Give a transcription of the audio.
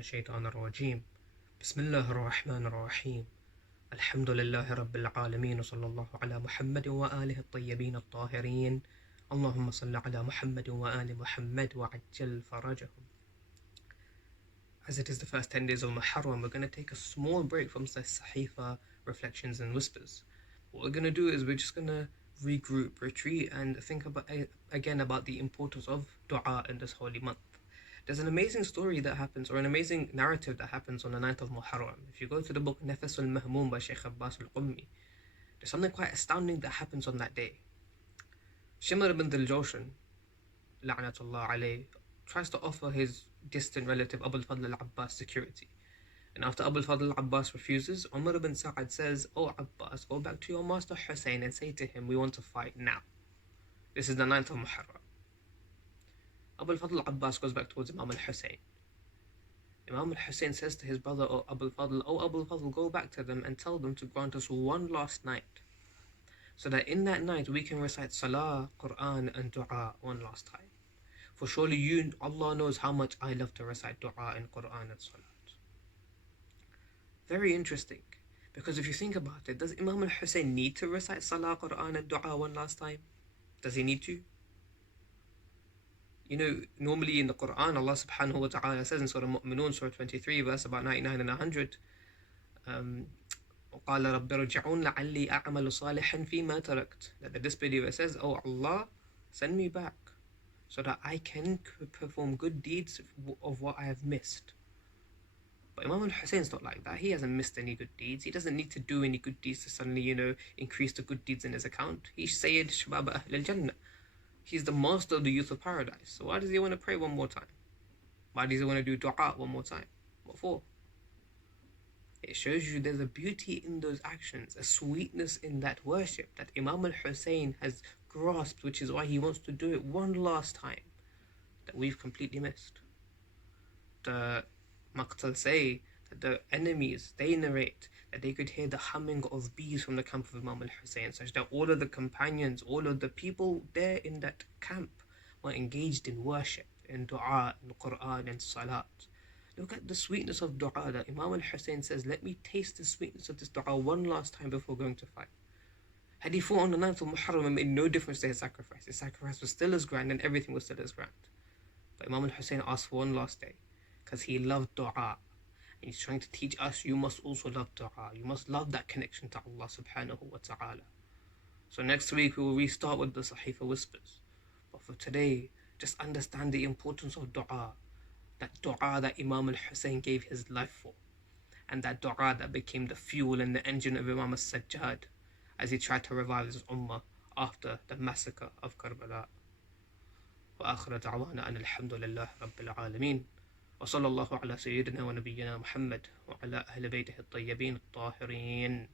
الشيطان الرجيم. بسم الله الرحمن الرحيم. الحمد لله رب العالمين، وصلى الله على محمد وآله الطيبين الطاهرين. اللهم صل على محمد وآل محمد وعجل فرجهم. As it is the first 10 days of Muharram, we're going to take a small break from Sahifa Reflections and Whispers. What we're going to do is we're just going to regroup, retreat, and think again about the importance of dua in this holy month. There's an amazing story that happens, or an amazing narrative that happens on the 9th of Muharram. If you go to the book Nafas al-Mahmoom by Shaykh Abbas al-Qummi, there's something quite astounding that happens on that day. Shimr ibn al-Jawshan, la'natullah alayh, tries to offer his distant relative Abu al-Fadl al-Abbas security. And after Abu al-Fadl al-Abbas refuses, Umar ibn Sa'ad says, "Oh Abbas, go back to your master Hussein and say to him, we want to fight now." This is the 9th of Muharram. Abu al-Fadl al-Abbas goes back towards Imam al-Hussein. Imam al-Hussein says to his brother, "Oh Abu al-Fadl, go back to them and tell them to grant us one last night, so that in that night we can recite Salah, Qur'an and Dua one last time. For surely Allah knows how much I love to recite Dua and Qur'an and Salat." Very interesting, because if you think about it, does Imam al-Hussein need to recite Salah, Qur'an and Dua one last time? Does he need to? You know, normally in the Qur'an, Allah subhanahu wa ta'ala says in Surah Mu'minun, Surah 23, verse about 99 and 100, وَقَالَ رَبِّ رَجِعُونَ لَعَلِّي أَعْمَلُ صَالِحًا فِي مَا تَرَكْتُ. That the disbeliever says, "Oh Allah, send me back so that I can perform good deeds of what I have missed." But Imam al-Hussein's not like that. He hasn't missed any good deeds. He doesn't need to do any good deeds to suddenly, increase the good deeds in his account. He's Sayyid Shabab Ahl al-Jannah. He's the master of the youth of paradise. So why does he want to pray one more time? Why does he want to do dua one more time? What for? It shows you there's a beauty in those actions, a sweetness in that worship that Imam al-Hussein has grasped, which is why he wants to do it one last time, that we've completely missed. The Maqtal say that the enemies, they narrate that they could hear the humming of bees from the camp of Imam al-Hussein, such that all of the companions, all of the people there in that camp were engaged in worship, in dua, in Qur'an and Salat. Look at the sweetness of dua that Imam al-Hussein says, "Let me taste the sweetness of this dua one last time before going to fight." Had he fought on the 9th of Muharram, it made no difference to his sacrifice. His sacrifice was still as grand and everything was still as grand. But Imam al-Hussein asked for one last day because he loved dua. And he's trying to teach us, you must also love dua. You must love that connection to Allah subhanahu wa ta'ala. So next week we will restart with the Sahifa Whispers. But for today, just understand the importance of dua. That dua that Imam al-Hussein gave his life for. And that dua that became the fuel and the engine of Imam al-Sajjad as he tried to revive his ummah after the massacre of Karbala. وآخر دعوانا أن الحمد لله رب العالمين. وصلى الله على سيدنا ونبينا محمد وعلى أهل بيته الطيبين الطاهرين.